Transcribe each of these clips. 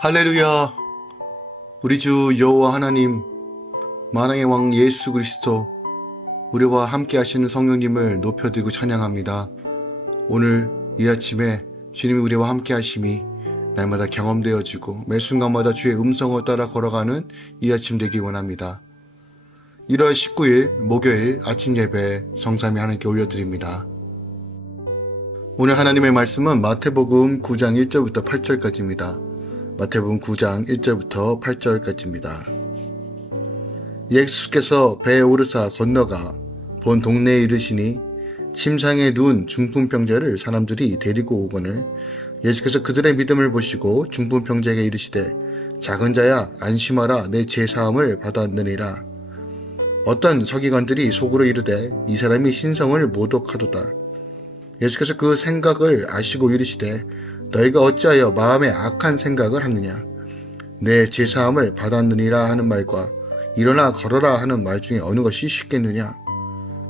할렐루야. 우리 주 여호와 하나님, 만왕의 왕 예수 그리스도, 우리와 함께 하시는 성령님을 높여드리고 찬양합니다. 오늘 이 아침에 주님이 우리와 함께 하심이 날마다 경험되어지고 매 순간마다 주의 음성을 따라 걸어가는 이 아침 되기 원합니다. 1월 19일 목요일 아침 예배 성삼위 하나님께 올려드립니다. 오늘 하나님의 말씀은 마태복음 9장 1절부터 8절까지입니다. 마태복음 9장 1절부터 8절까지입니다. 예수께서 배에 오르사 건너가 본 동네에 이르시니 침상에 누운 중풍병자를 사람들이 데리고 오거늘 예수께서 그들의 믿음을 보시고 중풍병자에게 이르시되 작은 자야 안심하라 내 죄사함을 받았느니라. 어떤 서기관들이 속으로 이르되 이 사람이 신성을 모독하도다. 예수께서 그 생각을 아시고 이르시되 너희가 어찌하여 마음에 악한 생각을 하느냐. 내 죄사함을 받았느니라 하는 말과 일어나 걸어라 하는 말 중에 어느 것이 쉽겠느냐.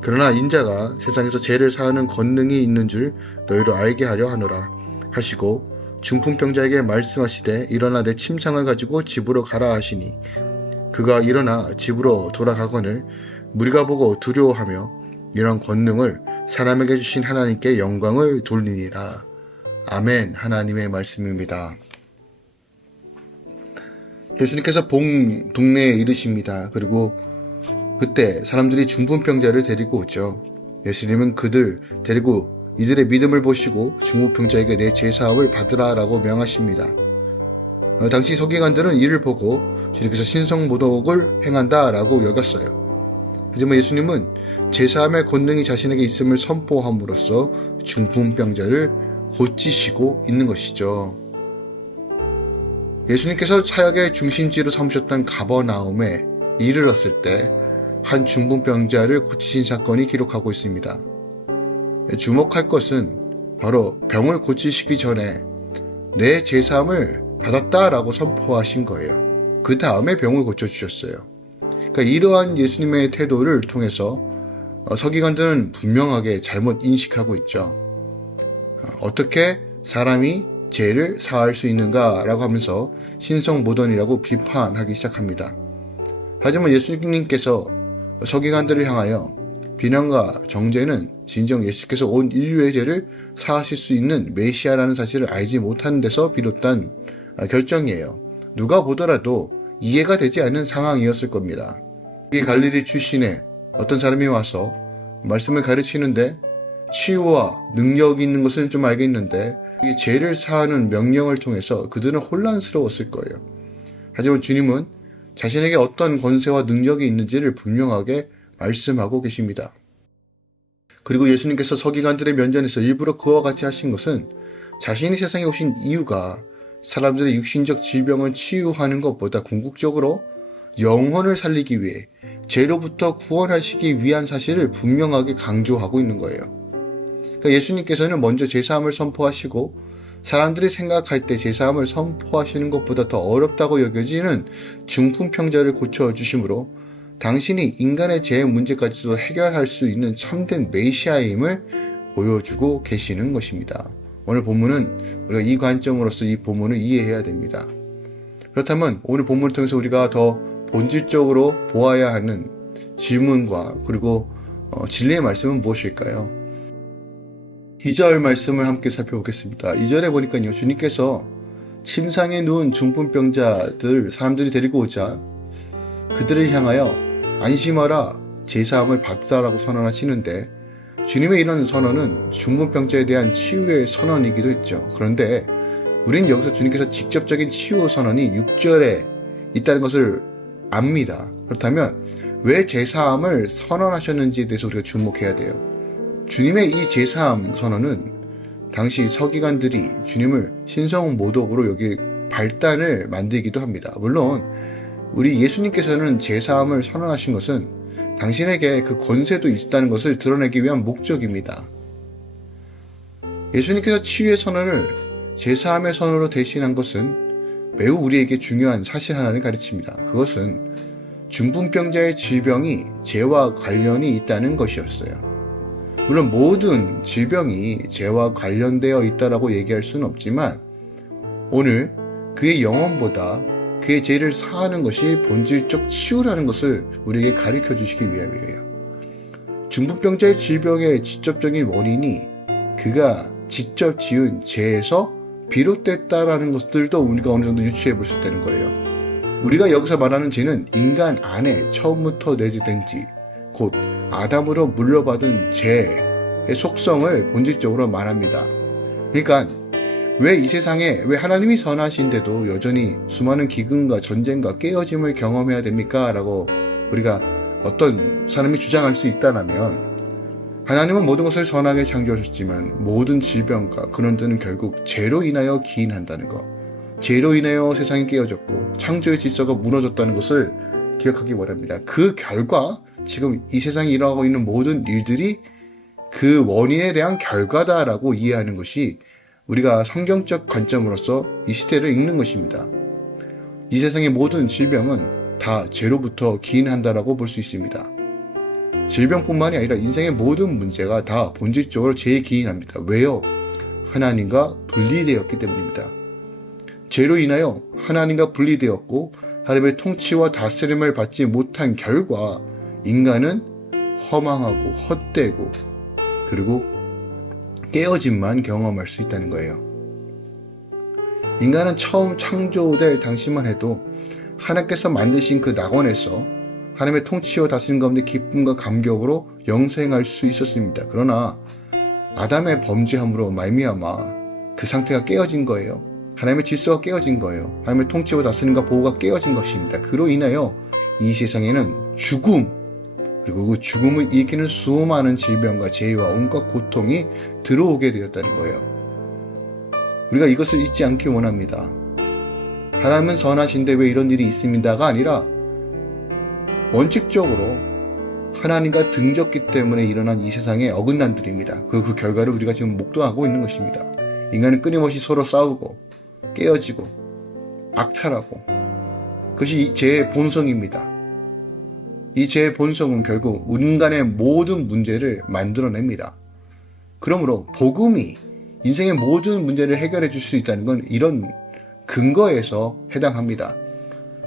그러나 인자가 세상에서 죄를 사하는 권능이 있는 줄 너희로 알게 하려 하노라 하시고 중풍병자에게 말씀하시되 일어나 내 침상을 가지고 집으로 가라 하시니 그가 일어나 집으로 돌아가거늘 무리가 보고 두려워하며 이런 권능을 사람에게 주신 하나님께 영광을 돌리니라. 아멘. 하나님의 말씀입니다. 예수님께서 본 동네에 이르십니다. 그리고 그때 사람들이 중풍병자를 데리고 오죠. 예수님은 그들 데리고 이들의 믿음을 보시고 중풍병자에게 내 죄사함을 받으라 라고 명하십니다. 당시 서기관들은 이를 보고 주님께서 신성모독을 행한다 라고 여겼어요. 하지만 예수님은 죄사함의 권능이 자신에게 있음을 선포함으로써 중풍병자를 고치시고 있는 것이죠. 예수님께서 사역의 중심지로 삼으셨던 가버나움에 이르렀을 때 한 중풍병자를 고치신 사건이 기록하고 있습니다. 주목할 것은 바로 병을 고치시기 전에 내 죄사함을 받았다라고 선포하신 거예요. 그 다음에 병을 고쳐주셨어요. 그러니까 이러한 예수님의 태도를 통해서 서기관들은 분명하게 잘못 인식하고 있죠. 어떻게 사람이 죄를 사할 수 있는가라고 하면서 신성모독이라고 비판하기 시작합니다. 하지만 예수님께서 서기관들을 향하여 비난과 정죄는 진정 예수께서 온 인류의 죄를 사하실 수 있는 메시아라는 사실을 알지 못하는 데서 비롯한 결정이에요. 누가 보더라도 이해가 되지 않는 상황이었을 겁니다. 이 갈릴리 출신의 어떤 사람이 와서 말씀을 가르치는데 치유와 능력이 있는 것은 좀 알겠는데 이 죄를 사하는 명령을 통해서 그들은 혼란스러웠을 거예요. 하지만 주님은 자신에게 어떤 권세와 능력이 있는지를 분명하게 말씀하고 계십니다. 그리고 예수님께서 서기관들의 면전에서 일부러 그와 같이 하신 것은 자신이 세상에 오신 이유가 사람들의 육신적 질병을 치유하는 것보다 궁극적으로 영혼을 살리기 위해 죄로부터 구원하시기 위한 사실을 분명하게 강조하고 있는 거예요. 그러니까 예수님께서는 먼저 죄사함을 선포하시고 사람들이 생각할 때 죄사함을 선포하시는 것보다 더 어렵다고 여겨지는 중풍병자를 고쳐주심으로 당신이 인간의 죄의 문제까지도 해결할 수 있는 참된 메시아임을 보여주고 계시는 것입니다. 오늘 본문은 우리가 이 관점으로서 이 본문을 이해해야 됩니다. 그렇다면 오늘 본문을 통해서 우리가 더 본질적으로 보아야 하는 질문과 그리고 진리의 말씀은 무엇일까요? 2절 말씀을 함께 살펴보겠습니다. 2절에 보니까요, 주님께서 침상에 누운 중풍병자들 사람들이 데리고 오자 그들을 향하여 안심하라 죄사함을 받으라라고 선언하시는데 주님의 이런 선언은 중풍병자에 대한 치유의 선언이기도 했죠. 그런데 우리는 여기서 주님께서 직접적인 치유 선언이 6절에 있다는 것을 압니다. 그렇다면 왜 죄사함을 선언하셨는지에 대해서 우리가 주목해야 돼요. 주님의 이 죄사함 선언은 당시 서기관들이 주님을 신성모독으로 여길 발단을 만들기도 합니다. 물론 우리 예수님께서는 죄사함을 선언하신 것은 당신에게 그 권세도 있다는 것을 드러내기 위한 목적입니다. 예수님께서 치유의 선언을 죄사함의 선언으로 대신한 것은 매우 우리에게 중요한 사실 하나를 가르칩니다. 그것은 중풍병자의 질병이 죄와 관련이 있다는 것이었어요. 물론 모든 질병이 죄와 관련되어 있다라고 얘기할 수는 없지만 오늘 그의 영혼보다 그의 죄를 사하는 것이 본질적 치유라는 것을 우리에게 가르쳐 주시기 위함이에요. 중풍병자의 질병의 직접적인 원인이 그가 직접 지은 죄에서 비롯됐다라는 것들도 우리가 어느 정도 유추해 볼 수 있다는 거예요. 우리가 여기서 말하는 죄는 인간 안에 처음부터 내재된 지, 곧 아담으로 물려받은 죄의 속성을 본질적으로 말합니다. 그러니까 왜 이 세상에 왜 하나님이 선하신데도 여전히 수많은 기근과 전쟁과 깨어짐을 경험해야 됩니까? 라고 우리가 어떤 사람이 주장할 수 있다면, 하나님은 모든 것을 선하게 창조하셨지만 모든 질병과 근원들은 결국 죄로 인하여 기인한다는 것, 죄로 인하여 세상이 깨어졌고 창조의 질서가 무너졌다는 것을 기억하기 바랍니다. 그 결과 지금 이 세상에 일어나고 있는 모든 일들이 그 원인에 대한 결과다라고 이해하는 것이 우리가 성경적 관점으로서 이 시대를 읽는 것입니다. 이 세상의 모든 질병은 다 죄로부터 기인한다라고 볼 수 있습니다. 질병뿐만이 아니라 인생의 모든 문제가 다 본질적으로 죄에 기인합니다. 왜요? 하나님과 분리되었기 때문입니다. 죄로 인하여 하나님과 분리되었고 하나님의 통치와 다스림을 받지 못한 결과 인간은 허망하고 헛되고 그리고 깨어짐만 경험할 수 있다는 거예요. 인간은 처음 창조될 당시만 해도 하나님께서 만드신 그 낙원에서 하나님의 통치와 다스림 가운데 기쁨과 감격으로 영생할 수 있었습니다. 그러나 아담의 범죄함으로 말미암아 그 상태가 깨어진 거예요. 하나님의 질서가 깨어진 거예요. 하나님의 통치와 다스림과 보호가 깨어진 것입니다. 그로 인하여 이 세상에는 죽음, 그리고 그 죽음을 일으키는 수많은 질병과 재해와 온갖 고통이 들어오게 되었다는 거예요. 우리가 이것을 잊지 않기 원합니다. 하나님은 선하신데 왜 이런 일이 있습니다가 아니라 원칙적으로 하나님과 등졌기 때문에 일어난 이 세상의 어긋난들입니다. 그 결과를 우리가 지금 목도하고 있는 것입니다. 인간은 끊임없이 서로 싸우고 깨어지고 악탈하고, 그것이 죄의 본성입니다. 이 죄의 본성은 결국 인간의 모든 문제를 만들어냅니다. 그러므로 복음이 인생의 모든 문제를 해결해 줄 수 있다는 건 이런 근거에서 해당합니다.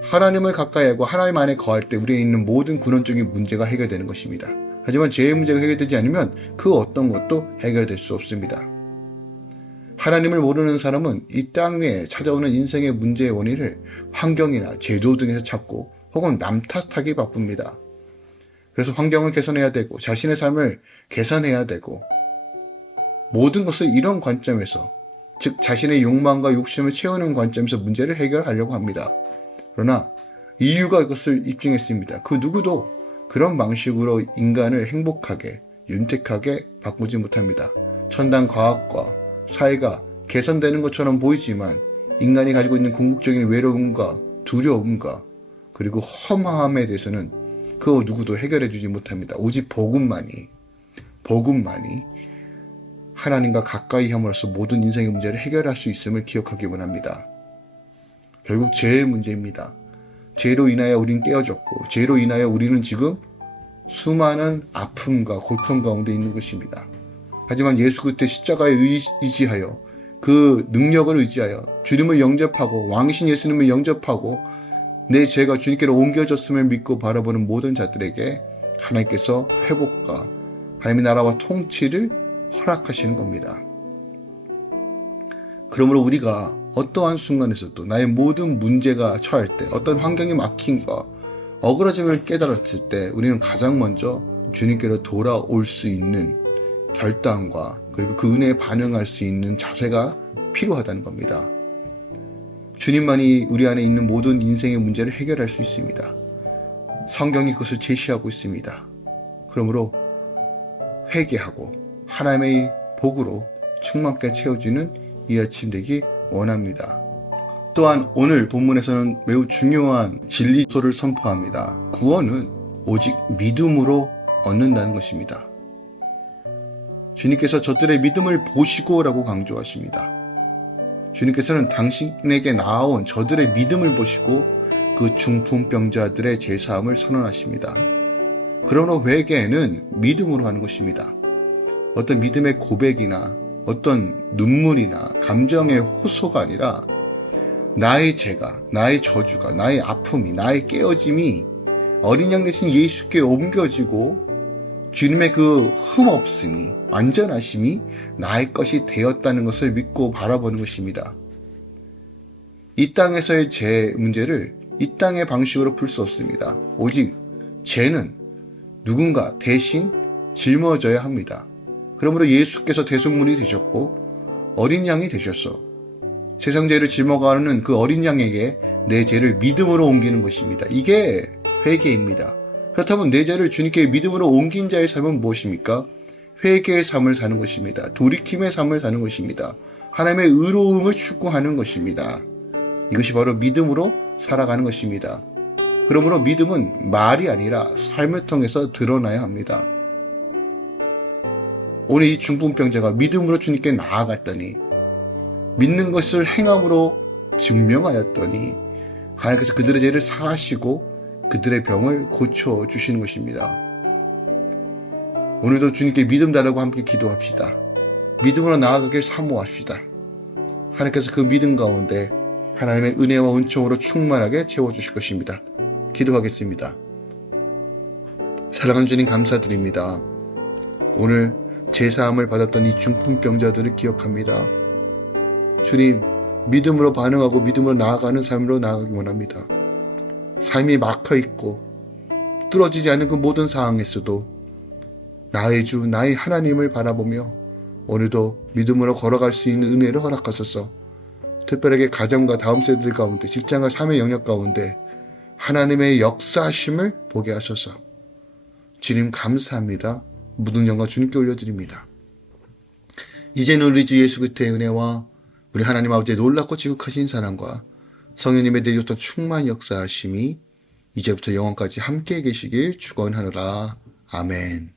하나님을 가까이 하고 하나님 안에 거할 때 우리에 있는 모든 근원적인 문제가 해결되는 것입니다. 하지만 죄의 문제가 해결되지 않으면 그 어떤 것도 해결될 수 없습니다. 하나님을 모르는 사람은 이 땅 위에 찾아오는 인생의 문제의 원인을 환경이나 제도 등에서 찾고 혹은 남 탓하기 바쁩니다. 그래서 환경을 개선해야 되고 자신의 삶을 개선해야 되고 모든 것을 이런 관점에서, 즉 자신의 욕망과 욕심을 채우는 관점에서 문제를 해결하려고 합니다. 그러나 인류가 그것을 입증했습니다. 그 누구도 그런 방식으로 인간을 행복하게, 윤택하게 바꾸지 못합니다. 첨단 과학과 사회가 개선되는 것처럼 보이지만 인간이 가지고 있는 궁극적인 외로움과 두려움과 그리고 허망함에 대해서는 그 누구도 해결해 주지 못합니다. 오직 복음만이 하나님과 가까이 함으로써 모든 인생의 문제를 해결할 수 있음을 기억하기 원합니다. 결국 죄의 문제입니다. 죄로 인하여 우리는 깨어졌고 죄로 인하여 우리는 지금 수많은 아픔과 고통 가운데 있는 것입니다. 하지만 예수 그리스도의 십자가에 의지하여 그 능력을 의지하여 주님을 영접하고 왕이신 예수님을 영접하고 내 죄가 주님께로 옮겨졌음을 믿고 바라보는 모든 자들에게 하나님께서 회복과 하나님의 나라와 통치를 허락하시는 겁니다. 그러므로 우리가 어떠한 순간에서도 나의 모든 문제가 처할 때, 어떤 환경이 막힌과 어그러짐을 깨달았을 때 우리는 가장 먼저 주님께로 돌아올 수 있는 결단과 그리고 그 은혜에 반응할 수 있는 자세가 필요하다는 겁니다. 주님만이 우리 안에 있는 모든 인생의 문제를 해결할 수 있습니다. 성경이 그것을 제시하고 있습니다. 그러므로 회개하고 하나님의 복으로 충만케 채워지는 이 아침 되기 원합니다. 또한 오늘 본문에서는 매우 중요한 진리소를 선포합니다. 구원은 오직 믿음으로 얻는다는 것입니다. 주님께서 저들의 믿음을 보시고 라고 강조하십니다. 주님께서는 당신에게 나아온 저들의 믿음을 보시고 그 중풍병자들의 제사함을 선언하십니다. 그러므로 회개는 믿음으로 하는 것입니다. 어떤 믿음의 고백이나 어떤 눈물이나 감정의 호소가 아니라 나의 죄가, 나의 저주가, 나의 아픔이, 나의 깨어짐이 어린 양 대신 예수께 옮겨지고 주님의 그 흠없음이, 완전하심이 나의 것이 되었다는 것을 믿고 바라보는 것입니다. 이 땅에서의 죄 문제를 이 땅의 방식으로 풀 수 없습니다. 오직 죄는 누군가 대신 짊어져야 합니다. 그러므로 예수께서 대속물이 되셨고 어린 양이 되셔서 세상 죄를 짊어가는 그 어린 양에게 내 죄를 믿음으로 옮기는 것입니다. 이게 회개입니다. 그렇다면 내 죄를 주님께 믿음으로 옮긴 자의 삶은 무엇입니까? 회개의 삶을 사는 것입니다. 돌이킴의 삶을 사는 것입니다. 하나님의 의로움을 추구하는 것입니다. 이것이 바로 믿음으로 살아가는 것입니다. 그러므로 믿음은 말이 아니라 삶을 통해서 드러나야 합니다. 오늘 이 중풍병자가 믿음으로 주님께 나아갔더니 믿는 것을 행함으로 증명하였더니 하나님께서 그들의 죄를 사하시고 그들의 병을 고쳐주시는 것입니다. 오늘도 주님께 믿음 달라고 함께 기도합시다. 믿음으로 나아가길 사모합시다. 하나님께서 그 믿음 가운데 하나님의 은혜와 은총으로 충만하게 채워주실 것입니다. 기도하겠습니다. 사랑하는 주님 감사드립니다. 오늘 제사함을 받았던 이 중풍병자들을 기억합니다. 주님, 믿음으로 반응하고 믿음으로 나아가는 삶으로 나아가기 원합니다. 삶이 막혀있고 뚫어지지 않는 그 모든 상황에서도 나의 주, 나의 하나님을 바라보며 오늘도 믿음으로 걸어갈 수 있는 은혜를 허락하소서. 특별하게 가정과 다음 세대들 가운데, 직장과 삶의 영역 가운데 하나님의 역사하심을 보게 하소서. 주님 감사합니다. 모든 영광 주님께 올려드립니다. 이제는 우리 주 예수 그리스도의 은혜와 우리 하나님 아버지의 놀랍고 지극하신 사랑과 성령님의 내주셨던 충만 역사하심이 이제부터 영원까지 함께 계시길 축원하노라. 아멘.